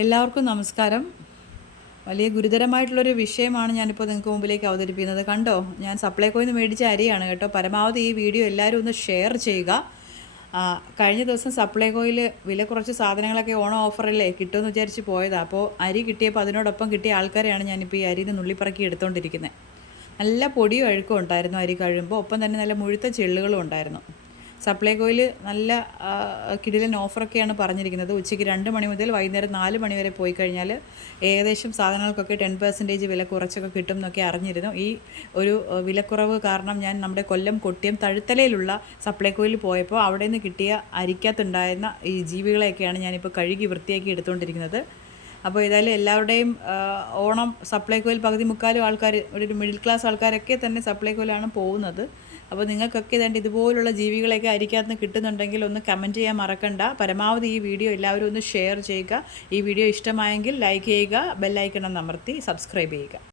എല്ലാവർക്കും നമസ്കാരം. വലിയ ഗുരുതരമായിട്ടുള്ളൊരു വിഷയമാണ് ഞാനിപ്പോൾ നിങ്ങൾക്ക് മുമ്പിലേക്ക് അവതരിപ്പിക്കുന്നത്. കണ്ടോ? ഞാൻ സപ്ലൈകോയിൽ നിന്ന് മേടിച്ച അരിയാണ് കേട്ടോ. പരമാവധി ഈ വീഡിയോ എല്ലാവരും ഒന്ന് ഷെയർ ചെയ്യുക. കഴിഞ്ഞ ദിവസം സപ്ലൈകോയിൽ വില കുറച്ച് സാധനങ്ങളൊക്കെ ഓണം ഓഫറല്ലേ കിട്ടുമെന്ന് വിചാരിച്ച് പോയതാണ് അപ്പോൾ അരി കിട്ടിയപ്പോൾ അതിനോടൊപ്പം കിട്ടിയ ആൾക്കാരെയാണ് ഞാനിപ്പോൾ ഈ അരിന്ന് നുള്ളിപ്പറക്കി എടുത്തുകൊണ്ടിരിക്കുന്നത് നല്ല പൊടിയും അഴുക്കും ഉണ്ടായിരുന്നു അരി കഴിയുമ്പോൾ ഒപ്പം തന്നെ നല്ല മുഴുത്ത ചെള്ളുകളും ഉണ്ടായിരുന്നു. സപ്ലൈകോയിൽ നല്ല കിടിലൻ ഓഫറൊക്കെയാണ് പറഞ്ഞിരിക്കുന്നത്. ഉച്ചയ്ക്ക് രണ്ട് മണി മുതൽ വൈകുന്നേരം നാല് മണി വരെ പോയി കഴിഞ്ഞാൽ ഏകദേശം സാധനങ്ങൾക്കൊക്കെ ടെൻ പെർസെന്റേജ് വില കുറച്ചൊക്കെ കിട്ടും എന്നൊക്കെ അറിഞ്ഞിരുന്നു. ഈ ഒരു വിലക്കുറവ് കാരണം ഞാൻ നമ്മുടെ കൊല്ലം കൊട്ടിയം തഴുത്തലയിലുള്ള സപ്ലൈകോയിൽ പോയപ്പോൾ അവിടെ നിന്ന് കിട്ടിയ അരിക്കകത്തുണ്ടായിരുന്ന ഈ ജീവികളെയൊക്കെയാണ് ഞാനിപ്പോൾ കഴുകി വൃത്തിയാക്കി എടുത്തുകൊണ്ടിരിക്കുന്നത്. അപ്പോൾ ഏതായാലും എല്ലാവരുടെയും ഓണം സപ്ലൈകോയിൽ പകുതി മുക്കാലും ആൾക്കാർ ഒരു മിഡിൽ ക്ലാസ് ആൾക്കാരൊക്കെ തന്നെ സപ്ലൈകോയിലാണ് പോകുന്നത്. അപ്പോൾ നിങ്ങൾക്കൊക്കെ ഇതാണ്ട് ഇതുപോലുള്ള ജീവികളെയൊക്കെ അരിക്കകത്ത് കിട്ടുന്നുണ്ടെങ്കിൽ ഒന്ന് കമന്റ് ചെയ്യാൻ മറക്കണ്ട. പരമാവധി ഈ വീഡിയോ എല്ലാവരും ഒന്ന് ഷെയർ ചെയ്യുക. ഈ വീഡിയോ ഇഷ്ടമായെങ്കിൽ ലൈക്ക് ചെയ്യുക ബെല്ലൈക്കണം അമർത്തി സബ്സ്ക്രൈബ് ചെയ്യുക.